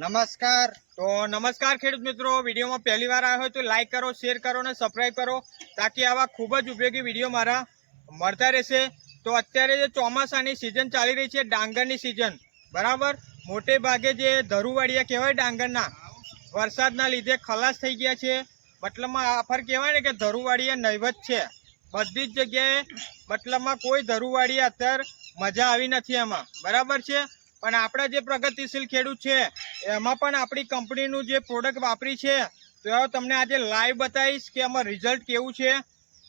નમસ્કાર. તો નમસ્કાર ખેડૂત મિત્રો, વિડીયોમાં પહેલી વાર આવ્યો હોય તો લાઈક કરો, શેર કરો અને સબસ્ક્રાઈબ કરો, તાકી આવા ખૂબ જ ઉપયોગી વિડીયો મારા મળતા રહેશે. તો અત્યારે જે ચોમાસાની સિઝન ચાલી રહી છે, ડાંગરની સિઝન, બરાબર. મોટે ભાગે જે ધરુવાડિયા કહેવાય ડાંગરના, વરસાદના લીધે ખલાસ થઈ ગયા છે. મતલબમાં આફર કહેવાય ને કે ધરુવાડિયા નહીવત છે બધી જ જગ્યાએ. મતલબમાં કોઈ ધરુવાડિયા અત્યારે મજા આવી નથી એમાં, બરાબર છે. પણ આપણા જે પ્રગતિશીલ ખેડૂત છે એમાં પણ આપણી કંપનીનું જે પ્રોડક્ટ વાપરી છે, તો તમને આજે લાઈવ બતાવીશ કે આમાં રિઝલ્ટ કેવું છે.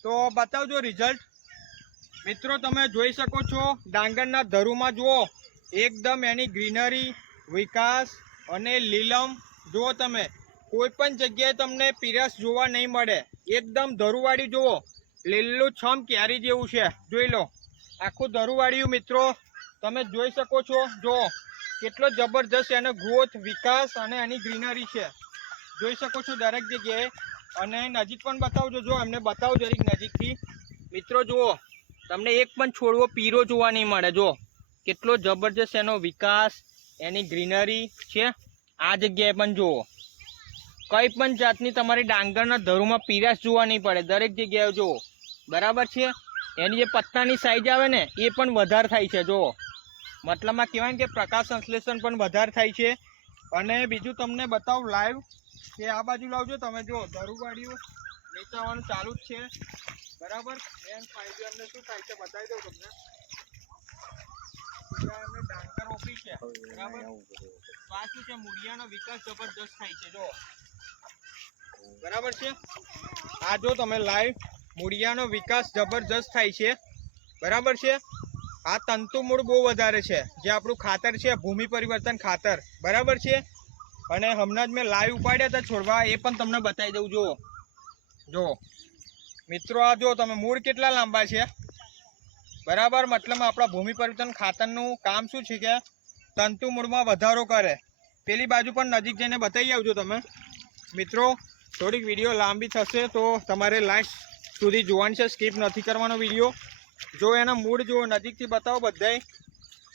તો બતાવજો રિઝલ્ટ. મિત્રો તમે જોઈ શકો છો ડાંગરના ધરુમાં, જુઓ એકદમ એની ગ્રીનરી, વિકાસ અને લીલમ જુઓ તમે. કોઈ પણ જગ્યાએ તમને પીરસ જોવા નહીં મળે. એકદમ ધરુવાળી જુઓ, લીલું છમ ક્યારી જેવું છે. જોઈ લો આખું ધરુવાળિયું મિત્રો તમે જોઈ શકો છો. જો કેટલો જબરજસ્ત એનો ગ્રોથ, વિકાસ અને એની ગ્રીનરી છે, જોઈ શકો છો દરેક જગ્યાએ. અને નજીક પણ બતાવજો, જો એમને બતાવો જરીક નજીકથી. મિત્રો જુઓ, તમને એક પણ છોડવો પીરો જોવા નહીં મળે. જો કેટલો જબરજસ્ત એનો વિકાસ, એની ગ્રીનરી છે. આ જગ્યાએ પણ જુઓ, કઈ પણ જાતની તમારી ડાંગરના ધરુમાં પીરાશ જોવા નહીં પડે. દરેક જગ્યાએ જુઓ, બરાબર છે. એની જે પત્તાની સાઈઝ આવે ને એ પણ વધારે થાય છે. જુઓ, મતલબમાં કહેવાય કે પ્રકાશ સંશ્લેષણ પણ વધારે થાય છે. અને બીજું તમને બતાવું લાઈવ, કે આ બાજુ લાવજો તમે. જો ધરુવાળીઓ વેચાવાનું ચાલુ જ છે, બરાબર. એમ ફાયદો એમને શું થાય છે બતાવી દઉં તમને. એમને ડાંગર ઓપી છે, બરાબર. પાછું છે મૂળિયાનો વિકાસ જબરજસ્ત થાય છે. જો બરાબર છે. આ જો તમે લાઈવ, મૂળિયાનો વિકાસ જબરજસ્ત થાય છે, બરાબર છે. આ તંતુ મૂળ બહુ વધારે છે, જે આપણું ખાતર છે ભૂમિ પરિવર્તન ખાતર, બરાબર છે. અને હમણાં જ મેં લાઈવ ઉપાડ્યા હતા છોડવા, એ પણ તમને બતાવી દઉં. જો મિત્રો, આ જો તમે મૂળ કેટલા લાંબા છે, બરાબર. મતલબ આપણા ભૂમિ પરિવર્તન ખાતરનું કામ શું છે કે તંતુ મૂળમાં વધારો કરે. પેલી બાજુ પણ નજીક જઈને બતાવી આવજો તમે. મિત્રો થોડીક વિડીયો લાંબી થશે તો તમારે લાસ્ટ સુધી જોવાની છે, સ્કીપ નથી કરવાનો વિડીયો. જો એના મૂળ જુઓ, નજીકથી બતાવો બધાય.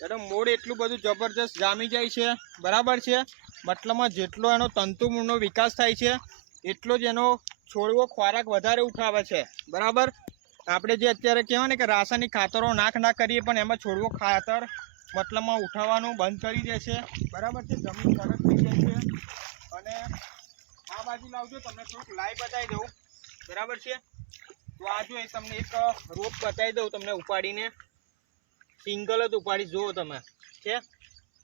એનું મૂળ એટલું બધું જબરજસ્ત જામી જાય છે, બરાબર છે. મતલબમાં જેટલો એનો તંતુ મૂળનો વિકાસ થાય છે એટલો જ એનો છોડવો ખોરાક વધારે ઉઠાવે છે, બરાબર. આપણે જે અત્યારે કહેવાય ને કે રાસાયણિક ખાતરો ના કરીએ, પણ એમાં છોડવો ખાતર મતલબમાં ઉઠાવવાનું બંધ કરી દે છે, બરાબર છે. જમીન સરસ થઈ જાય છે. અને આ બાજુ લાવજો, તમને થોડુંક લાઈવ બતાવી દઉં, બરાબર છે. તો આ જો તમને એક રોપ બતાવી દઉં તમને ઉપાડીને, સિંગલ જ ઉપાડી. જુઓ તમે છે,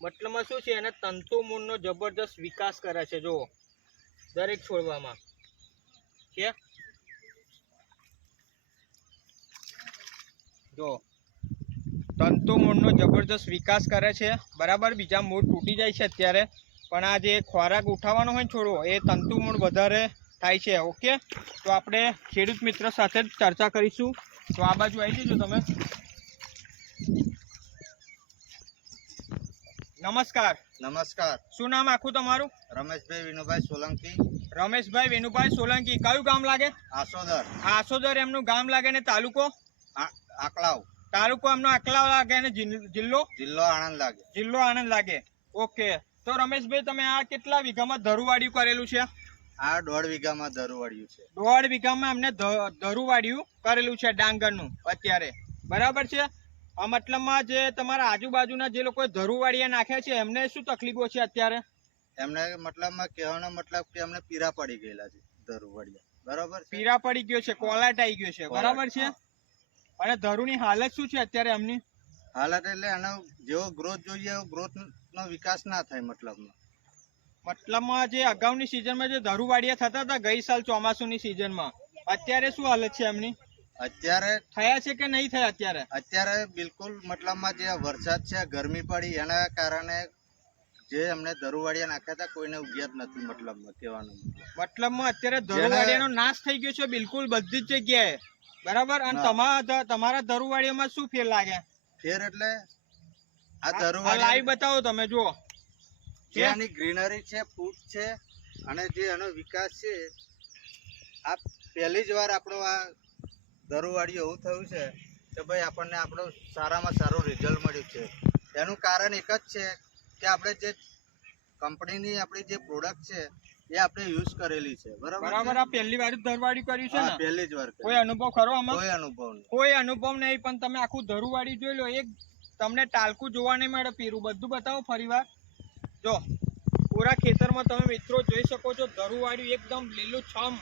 મતલબમાં શું છે, એને તંતુ મૂળનો જબરજસ્ત વિકાસ કરે છે. જુઓ દરેક છોડવામાં છે. જો તંતુ મૂળનો જબરજસ્ત વિકાસ કરે છે, બરાબર. બીજા મૂળ તૂટી જાય છે અત્યારે, પણ આ જે ખોરાક ઉઠાવવાનો હોય ને છોડવો, એ તંતુ મૂળ વધારે થાય છે. ઓકે, તો આપણે ખેડૂત મિત્ર સાથે જ ચર્ચા કરીશું. તો આ બાજુ આવી જજો તમે. નમસ્કાર. નમસ્કાર. શું નામ આખું તમારું? રમેશભાઈ વિનુભાઈ સોલંકી. રમેશભાઈ વિનુભાઈ સોલંકી. કયું ગામ લાગે? આસોદર. આસોદર એમનું ગામ લાગે ને તાલુકો? આકલાવ. તાલુકો એમનો આકલાવ લાગે ને જિલ્લો? જિલ્લો આણંદ લાગે. જિલ્લો આણંદ લાગે. ઓકે, તો રમેશભાઈ તમે આ કેટલા વીઘામાં ધરુવાડિયું કરેલું છે? આ 1.5 વીઘામાં ધરુવાડિયું છે. 1.5 વીઘામાં એમને ધરુવાડિયું કરેલું છે ડાંગરનું અત્યારે, બરાબર છે. આ મતલબમાં જે તમારા આજુબાજુના જે લોકો ધરુવાડિયા નાખ્યા છે એમને શું તકલીફો છે અત્યારે? એમને મતલબમાં કહેવાનો મતલબ કે એમને પીરા પડી ગયેલા છે ધરુવાડિયા, બરાબર. પીરા પડી ગયો છે, કોલાટ આવી ગયો છે, બરાબર છે. અને ધરુની હાલત શું છે અત્યારે એમની હાલત? એટલે એનો જેવો ગ્રોથ જોઈએ એવો ગ્રોથ નો વિકાસ ના થાય. મતલબમાં જે અગાઉની સિઝનમાં જે ધરુવાડિયા થતા હતા ગઈ સાલ ચોમાસુની સિઝનમાં, અત્યારે શું હાલત છે એમની? અત્યારે થયા છે કે નહીં થયા? અત્યારે બિલકુલ મતલબમાં જે વરસાદ છે, ગરમી પડી, એના કારણે જે એમને ધરુવાડિયા નાખ્યા હતા કોઈને ઉગ્યા જ નથી. મતલબમાં કહેવાનું મતલબમાં અત્યારે ધરુવાડિયાનો નાશ થઈ ગયો છે બિલકુલ બધી જ જગ્યાએ, બરાબર. અને તમારા ધરુવાડિયામાં શું ફેર લાગે? ફેર એટલે આ ધરુવાડિયા લાઈવ બતાવો તમે. જુઓ જે આની ગ્રીનરી છે, ફૂટ છે, અને જે એનો વિકાસ છે, આ પહેલી જ વાર આપણો આ ધરુવાડિયું એવું થયું છે કે ભાઈ આપણને આપણો સારામાં સારું રિઝલ્ટ મળ્યું છે. એનું કારણ એક જ છે કે આપણે જે કંપનીની આપણી જે પ્રોડક્ટ છે એ આપણે યુઝ કરેલી છે. બરાબર. આ પહેલી વાર ધરુવાડી કર્યું છે ને? પહેલી જ વાર કરી. કોઈ અનુભવ ખરો આમાં? કોઈ અનુભવ નહીં. કોઈ અનુભવ નહીં, પણ તમે આખું ધરુવાડી જોઈ લો, એક તમને ટાલકું જોવા નહીં મળે. પીરું બધું બતાવો ફરીવાર. જો પૂરા ખેતરમાં તમે મિત્રો જોઈ શકો છો, ધરુવાડી એકદમ લીલું છમ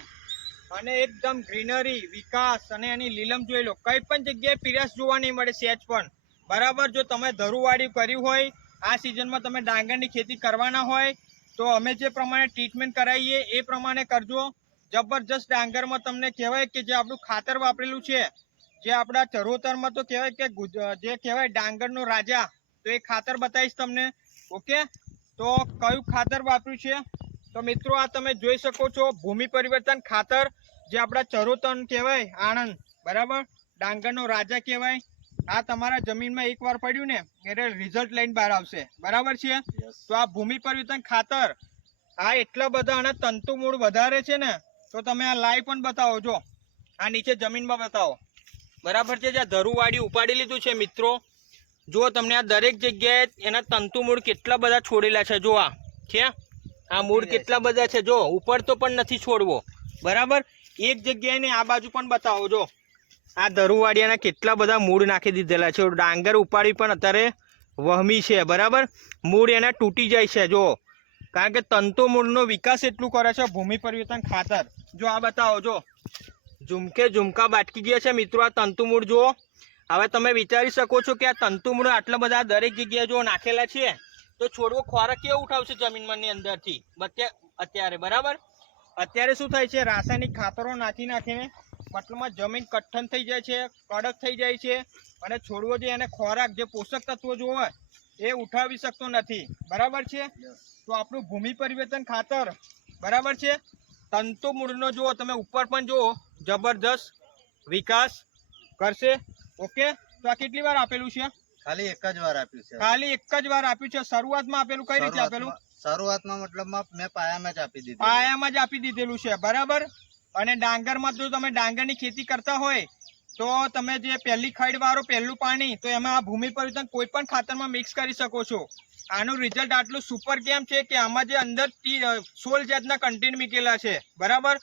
અને એકદમ ગ્રીનરી, વિકાસ અને એની લીલમ જોઈ લો. કઈ પણ જગ્યાએ પીરાશ જોવા નહીં મળે સહેજ પણ. બરાબર. જો તમે ધરુવાડી કર્યું હોય, આ સિઝનમાં તમે ડાંગરની ખેતી કરવાના હોય, તો અમે જે પ્રમાણે ટ્રીટમેન્ટ કરાવીએ એ પ્રમાણે કરજો. જબરજસ્ત ડાંગરમાં તમને કહેવાય કે જે આપણું ખાતર વાપરેલું છે, જે આપણા ચરોતરમાં તો કહેવાય કે જે કહેવાય ડાંગરનો રાજા, તો એ ખાતર બતાવીશ તમને. ઓકે, તો કયું ખાતર વાપર્યું છે? તો મિત્રો આ તમે જોઈ શકો છો, ભૂમિ પરિવર્તન ખાતર, જે આપણા ચરોતર કહેવાય, આણંદ. બરાબર. ડાંગરનો રાજા કહેવાય. આ તમારા જમીનમાં એકવાર પડ્યું ને એટલે રિઝલ્ટ લઈને બહાર આવશે. બરાબર છે. તો આ ભૂમિ પરિવર્તન ખાતર, આ એટલા બધા અને તંતુ મૂળ વધારે છે ને, તો તમે આ લાઈવ પણ બતાવો. જો આ નીચે જમીનમાં બતાવો. બરાબર છે. જ્યાં ધરુવાડી ઉપાડી લીધું છે મિત્રો, જો તમને આ દરેક જગ્યાએ એના તંતુ મૂળ કેટલા બધા છોડેલા છે. જો આ છે, આ મૂળ કેટલા બધા છે. જો ઉપર તો પણ નથી છોડવો. બરાબર. એક જગ્યાએ ને આ બાજુ પણ બતાવો. જો આ ધરુવાડિયાના કેટલા બધા મૂળ નાખી દીધેલા છે. ડાંગર ઉપાડી પણ અત્યારે વહમી છે. બરાબર. મૂળ એના તૂટી જાય છે. જો કારણ કે તંતુ મૂળનો વિકાસ એટલું કરે છે ભૂમિ પરિવર્તન ખાતર. જો આ બતાવો. જો ઝુમકા બાટકી ગયા છે મિત્રો, આ તંતુ મૂળ જુઓ. હવે તમે વિચારી શકો છો કે આ તંતુ મૂળ આટલા બધા દરેક જગ્યાએ જો નાખેલા છે, તો છોડવો ખોરાક કેવો ઉઠાવશે જમીનની અંદરથી અત્યારે. બરાબર. અત્યારે શું થાય છે, રાસાયણિક ખાતરો નાખીને મતલબમાં જમીન કઠણ થઈ જાય છે, કડક થઈ જાય છે, અને છોડવો જે એને ખોરાક, જે પોષક તત્વો જોવે એ ઉઠાવી શકતો નથી. બરાબર છે. તો આપણું ભૂમિ પરિવર્તન ખાતર, બરાબર છે, તંતુ મૂળનો જુઓ તમે, ઉપર પણ જુઓ, જબરદસ્ત વિકાસ કરશે. ઓકે, તો આ કેટલી વાર આપેલું છે? ખાલી એક જ વાર આપ્યું છે. ખાલી એક જ વાર આપ્યું છે. શરૂઆતમાં આપેલું કઈ રીતે આપેલું? શરૂઆતમાં મતલબમાં મેં પાયામાં જ આપી દીધું. પાયામાં જ આપી દીધેલું છે. બરાબર. અને ડાંગરમાં જો તમે ડાંગરની ખેતી કરતા હોય, તો તમે જે પહેલી ખડ વાળો પહેલું પાણી, તો એમાં આ ભૂમિ પરિવર્તન કોઈ પણ ખાતરમાં મિક્સ કરી શકો છો. આનું રિઝલ્ટ આટલું સુપર કેમ છે કે આમાં જે અંદર 16 જાતના કન્ટેન્ટ મૂકેલા છે. બરાબર.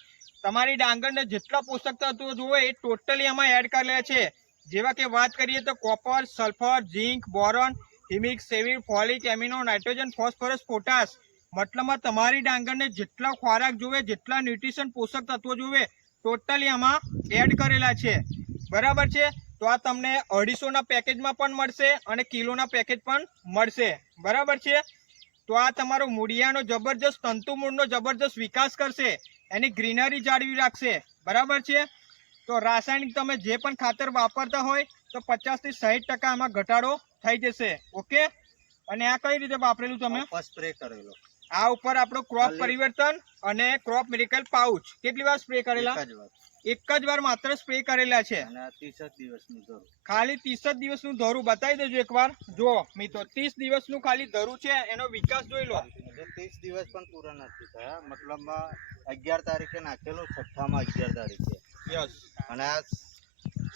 તમારી ડાંગરને જેટલા પોષક તત્વો જોવે એ ટોટલી આમાં એડ કરેલા છે. જેવા કે વાત કરીએ તો copper, sulphur, zinc, boron, humic, સેવિર, folic, amino, nitrogen, phosphorus, potash. મતલબમાં તમારી ડાંગરને જેટલા ખોરાક જોવે, જેટલા ન્યુટ્રિશન પોષક તત્વો જોવે, ટોટલી આમાં એડ કરેલા છે. બરાબર છે. તો આ તમને 250ના પેકેજમાં પણ મળશે અને કિલોના પેકેજ પણ મળશે. બરાબર છે. તો આ તમારો મૂળિયાનો જબરજસ્ત, તંતુ મૂળનો જબરજસ્ત વિકાસ કરશે, એની ગ્રીનરી જાળવી રાખશે. બરાબર છે. તો રાસાયણિક તમે જે પણ ખાતર વાપરતા હોય તો 50 થી 60% આમાં ઘટાડો થઈ જશે. ઓકે. અને આ કઈ રીતે વાપરેલું તમે? સ્પ્રે કરેલો. આ ઉપર આપણો ક્રોપ પરિવર્તન અને ક્રોપ મિરેકલ પાઉચ કેટલી વાર સ્પ્રે કરેલા? એક જ વાર માત્ર સ્પ્રે કરેલા છે. અને આ 30 દિવસનું ધરું. ખાલી 30 દિવસનું ધરું બતાવી દેજો એકવાર. જો મિત્રો 30 દિવસનું ખાલી ધરું છે, એનો વિકાસ જોઈ લો. 30 દિવસ પણ પૂરા નથી થયા. મતલબમાં 11 તારીખે નાખેલો, 6મા 11 તારીખે. યસ. અને આ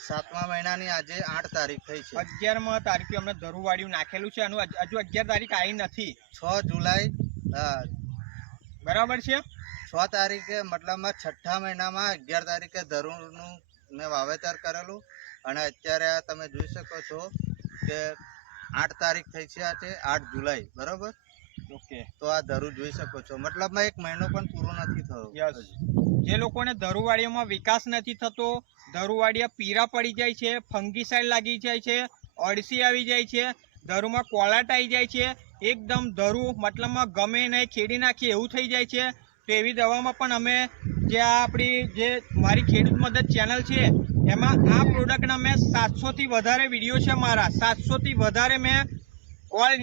7મા મહિનાની આજે 8 તારીખ થઈ છે. 11મા તારીખે અમને ધરુવાડિયું નાખેલું છે. આનું હજુ 11 તારીખ આવી નથી. 6 જુલાઈ. બરાબર છે. 6 તારીખે મતલબમાં 6ઠા મહિનામાં 11 તારીખે ધરુનું મેં વાવેતર કરેલું. અને અત્યારે આ તમે જોઈ શકો છો કે 8 તારીખ થઈ છે, આ છે 8 જુલાઈ. બરોબર. ઓકે. તો આ ધરું જોઈ શકો છો, મતલબમાં 1 મહિનો પણ પૂરો નથી થયો. યસ. જે લોકોને ધરુવાડિયામાં વિકાસ નથી થતો, ધરુવાડિયા પીરા પડી જાય છે, ફંગીસાઇડ લાગી જાય છે, અળસી આવી જાય છે, ધરુમાં કોલાટ આવી જાય છે, એકદમ ધરું મતલબમાં ગમે નહીં, ખેડી નાખીએ એવું થઈ જાય છે, તો એવી દવામાં પણ અમે જે આપણી જે મારી ખેડૂત મદદ ચેનલ છે, એમાં આ પ્રોડક્ટના મેં 700થી વધારે વિડીયો છે મારા. 700થી વધારે મેં ઓલ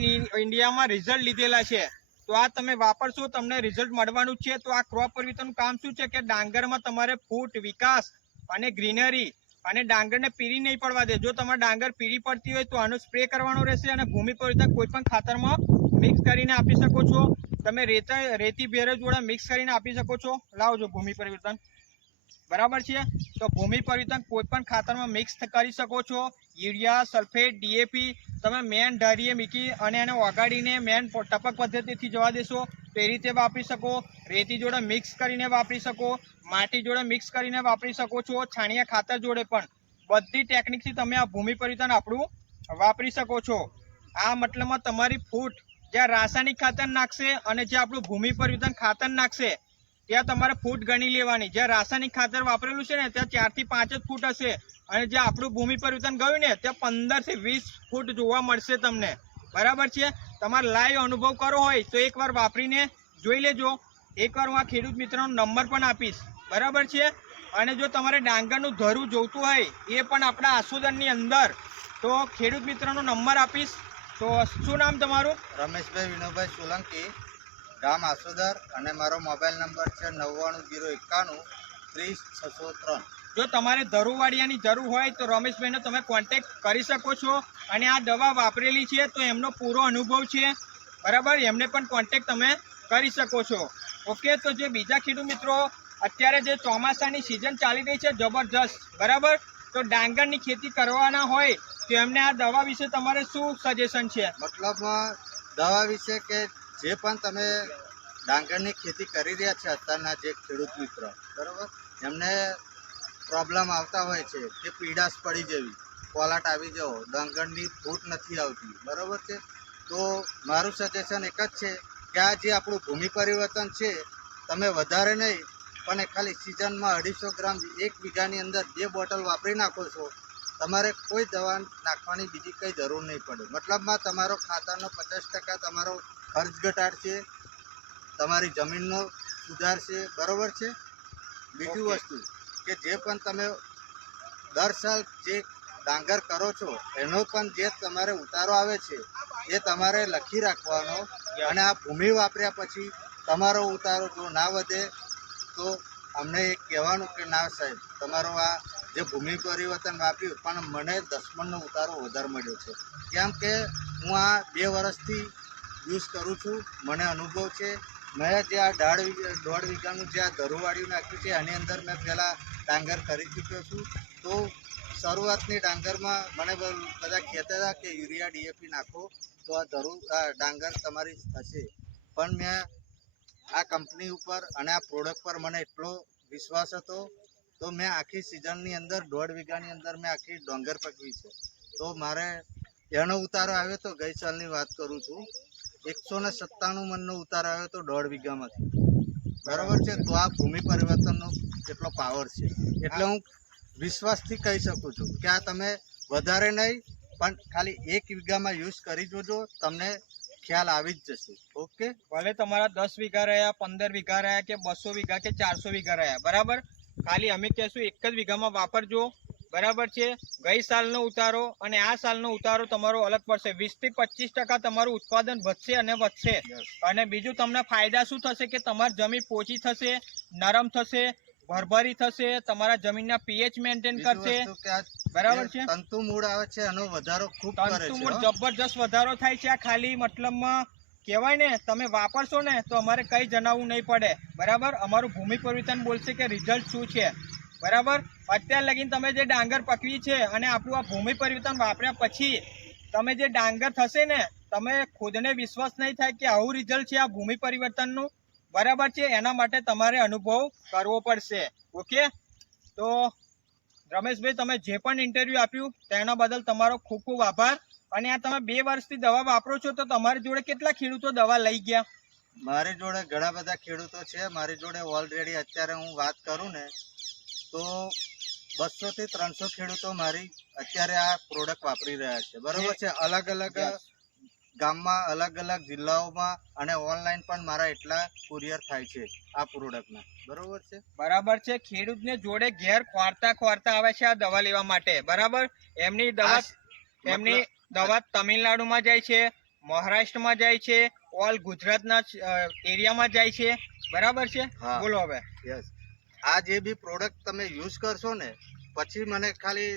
ઇન્ડિયામાં રિઝલ્ટ લીધેલા છે. તો આ તમે વાપરશો, તમને રિઝલ્ટ મળવાનું જ છે. તો આ ક્રોપ પરિવર્તનનું કામ શું છે કે ડાંગરમાં તમારે ફૂટ, વિકાસ અને ગ્રીનરી, અને ડાંગરને પીરી નહીં પડવા દે. જો તમારે ડાંગર પીરી પડતી હોય તો આનો સ્પ્રે કરવાનો રહેશે, અને ભૂમિ પરિવર્તન કોઈ પણ ખાતરમાં મિક્સ કરીને આપી શકો છો. તમે રેતી ભેર જોડે મિક્સ કરીને આપી શકો છો. લાવજો ભૂમિ પરિવર્તન. બરાબર છે. તો ભૂમિ પરિવર્તન કોઈ પણ ખાતરમાં મિક્સ કરી શકો છો. યુરિયા, સલ્ફેટ, DAP તમે મેન ઢારીએ મૂકી અને એને ઓગાડીને મેન ટપક પદ્ધતિથી જવા દેશો તો એ રીતે વાપરી શકો. રેતી જોડે મિક્સ કરીને વાપરી શકો, માટી જોડે મિક્સ કરીને વાપરી શકો છો, છાણિયા ખાતર જોડે પણ બધી ટેકનિકથી તમે આ ભૂમિ પરિવર્તન આપણું વાપરી શકો છો. આ મતલબમાં તમારી ફૂટ જ્યાં રાસાયણિક ખાતર નાખશે અને જે આપણું ભૂમિ પરિવર્તન ખાતર નાખશે ત્યાં તમારે ફૂટ ગણી લેવાની. જ્યાં રાસાયણિક ખાતર વાપરેલું છે ને ત્યાં 4 થી 5 જ ફૂટ હશે અને જે આપણું ભૂમિ પરિવર્તન ગયું ને ત્યાં 15 થી 20 ફૂટ જોવા મળશે તમને. બરાબર છે. તમારે લાઈવ અનુભવ કરવો હોય તો એકવાર વાપરીને જોઈ લેજો. એકવાર હું આ ખેડૂત મિત્રનો નંબર પણ આપીશ. બરાબર છે. અને જો તમારે ડાંગરનું ધરું જોઈતું હોય એ પણ આપણા આસોદરની અંદર તો ખેડૂત મિત્રનો નંબર આપીશ. તો શું નામ તમારું? રમેશભાઈ વિનોભાઈ સોલંકી, ગામ આસોદર, અને મારો મોબાઈલ નંબર છે 99 091 30 603. જો તમારે ધરુવાડિયાની જરૂર હોય તો રમેશભાઈનો તમે કોન્ટેક્ટ કરી શકો છો. અને આ દવા વાપરેલી છે તો એમનો પૂરો અનુભવ છે. બરાબર, એમને પણ કોન્ટેક્ટ તમે કરી શકો છો. ઓકે, તો જે બીજા ખેડૂત મિત્રો અત્યારે જે ચોમાસાની સિઝન ચાલી રહી છે જબરજસ્ત, બરાબર, તો ડાંગરની ખેતી કરવાના હોય તો એમને આ દવા વિશે તમારે શું સજેશન છે? મતલબ દવા વિશે કે જે પણ તમે ડાંગરની ખેતી કરી રહ્યા છે અત્યારના જે ખેડૂત મિત્ર, બરાબર, એમને પ્રોબ્લેમ આવતા હોય છે કે પીડાશ પડી જવી, કોલાટ આવી જવો, ડાંગરની ફૂટ નથી આવતી, બરાબર છે, તો મારું સજેશન એક જ છે કે આ જે આપણું ભૂમિ પરિવર્તન છે તમે વધારે નહીં પણ ખાલી સિઝનમાં 250 ગ્રામ 1 વીઘાની અંદર 2 બોટલ વાપરી નાખો છો, તમારે કોઈ દવા નાખવાની બીજી કંઈ જરૂર નહીં પડે. મતલબમાં તમારો ખાતરનો 50% તમારો ખર્ચ ઘટાડશે, તમારી જમીનનો સુધારશે, બરાબર છે. બીજું વસ્તુ કે જે પણ તમે દર સાલ જે ડાંગર કરો છો એનો પણ જે તમારે ઉતારો આવે છે એ તમારે લખી રાખવાનો. અને આ ભૂમિ વાપર્યા પછી તમારો ઉતારો જો ના વધે તો અમને એક કહેવાનું કે ના સાહેબ તમારો આ જે ભૂમિ પરિવર્તન વાપર્યું પણ મને 10 મણનો ઉતારો વધારે મળ્યો છે. કેમ કે હું આ 2 વર્ષથી યુઝ કરું છું, મને અનુભવ છે. મેં જે આ 1.5 વીઘાનું જે આ ધરુવાડિયું નાખ્યું છે એની અંદર મેં પહેલાં ડાંગર કરી ચૂક્યો છું. તો શરૂઆતની ડાંગરમાં મને બધા કહેતા હતા કે યુરિયા ડીએપી નાખો તો આ ડાંગર તમારી થશે, પણ મેં આ કંપની ઉપર અને આ પ્રોડક્ટ પર મને એટલો વિશ્વાસ હતો તો મેં આખી સિઝનની અંદર 1.5 વીઘાની અંદર મેં આખી ડાંગર પકવી છે. તો મારે એનો ઉતારો આવ્યો તો ગઈ સાલની વાત કરું છું 197 મણનો ઉતારો આવ્યો તો 1.5 વીઘામાંથી, બરાબર છે. તો આ ભૂમિ પરિવર્તનનો કેટલો પાવર છે એટલે હું વિશ્વાસથી કહી શકું છું કે આ તમે વધારે નહીં પણ ખાલી 1 વીઘામાં યુઝ કરી જોજો, તમને ખ્યાલ આવી જ જશે. ઓકે, ભલે તમારા 10 વીઘા રહ્યા, 15 વીઘા રહ્યા કે 200 વીઘા કે 400 વીઘા રહ્યા, બરાબર, ખાલી અમે કહેશું 1 જ વીઘામાં વાપરજો. બરાબર છે. ગઈ સાલનો ઉતારો અને આ સાલનો ઉતારો તમારો અલગ પડશે. 20 થી 25% તમારું ઉત્પાદન વધશે અને વધશે. અને બીજું તમને ફાયદા શું થશે કે તમારી જમીન પોચી થશે, નરમ થશે, ભરભરી થશે, તમારા જમીનના પીએચ મેન્ટેન કરશે. બરાબર છે. તંતુ મૂળ આવે છે એનો વધારો ખૂબ કરે તંતુ છે. મૂળ જબરજસ્ત વધારો થાય છે. આ ખાલી મતલબમાં કહેવાય ને તમે વાપરશો ને તો અમારે કઈ જણાવવું નહીં પડે. બરાબર, અમારું ભૂમિ પરિવર્તન બોલશે કે રિઝલ્ટ શું છે. બરાબર, અત્યાર લગીને તમે જે ડાંગર પકવી છે અને આપણું આ ભૂમિ પરિવર્તન વાપર્યા પછી તમે જે ડાંગર થશે ને તમે ખુદને વિશ્વાસ નહીં થાય કે આવું રિઝલ્ટ છે આ ભૂમિ પરિવર્તનનું. બરાબર છે. એના માટે તમારે અનુભવ કરવો પડશે. ઓકે, તો રમેશભાઈ તમે જે પણ ઇન્ટરવ્યુ આપ્યું તેના બદલ તમારો ખૂબ ખૂબ આભાર. અને આ તમે 2 વર્ષથી દવા વાપરો છો તો તમારી જોડે કેટલા ખેડૂતો દવા લઈ ગયા? મારી જોડે ઘણા બધા ખેડૂતો છે. મારી જોડે ઓલરેડી અત્યારે હું વાત કરું ને તો 200 થી 300 ખેડૂતો મારી અત્યારે આ પ્રોડક્ટ વાપરી રહ્યા છે. બરોબર છે. અલગ અલગ ગામમાં, અલગ અલગ જિલ્લાઓમાં અને ઓનલાઈન પણ મારા એટલા કુરિયર થાય છે આ પ્રોડક્ટના. બરોબર છે. બરાબર છે. ખેડૂતને જોડે ઘેર ખોરતા આવે છે આ દવા લેવા માટે. બરાબર, એમની દવા તમિલનાડુમાં જાય છે, મહારાષ્ટ્રમાં જાય છે, ઓલ ગુજરાતના એરિયામાં જાય છે. બરાબર છે. બોલો હવે. યસ, આ જે બી પ્રોડક્ટ તમે યુઝ કરશો ને પછી મને ખાલી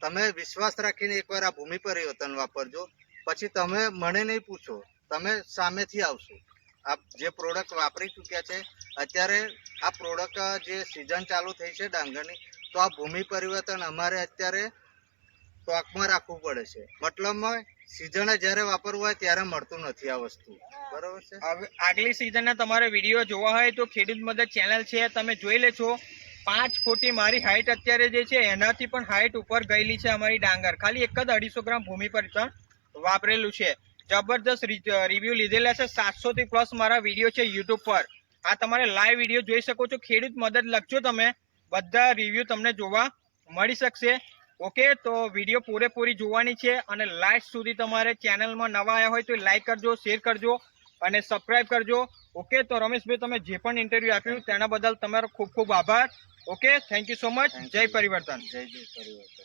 તમે વિશ્વાસ રાખીને એકવાર આ ભૂમિ પરિવર્તન વાપરજો. પછી તમે મને નહીં પૂછો, તમે સામેથી આવશો. આપ જે પ્રોડક્ટ વાપરી ચૂક્યા છે અત્યારે આ પ્રોડક્ટ જે સિઝન ચાલુ થઈ છે ડાંગરની, તો આ ભૂમિ પરિવર્તન અમારે અત્યારે સ્ટોકમાં રાખવું પડે છે. મતલબમાં સિઝને જ્યારે વાપરવું હોય ત્યારે મળતું નથી આ વસ્તુ. બરોબર છે. હવે આગલી સિઝનના તમારે વિડીયો જોવા હોય તો ખેડૂત મદદ ચેનલ છે, તમે જોઈ લેજો. 5 ફૂટની મારી હાઈટ અત્યારે જે છે એનાથી પણ હાઈટ ઉપર ગયેલી છે અમારી ડાંગર. ખાલી એક જ 250 ગ્રામ ભૂમિ પર વાપરેલું છે. જબરદસ્ત રિવ્યુ લીધેલા છે. 700 થી પ્લસ મારા વિડીયો છે યુટ્યુબ પર. આ તમારે લાઈવ વિડીયો જોઈ શકો છો. ખેડૂત મદદ લખજો તમે, બધા રિવ્યુ તમને જોવા મળી શકશે. ઓકે, તો વિડીયો પૂરેપૂરી જોવાની છે અને લાસ્ટ સુધી તમારે ચેનલમાં નવા આવ્યા હોય તો લાઈક કરજો, શેર કરજો અને સબસ્ક્રાઇબ કરજો. ઓકે, તો રમેશભાઈ તમે જે પણ ઇન્ટરવ્યુ આપ્યું તેના બદલ તમારો ખૂબ ખૂબ આભાર. Okay, thank you so much. જય પરિવર્તન. જય પરિવર્તન.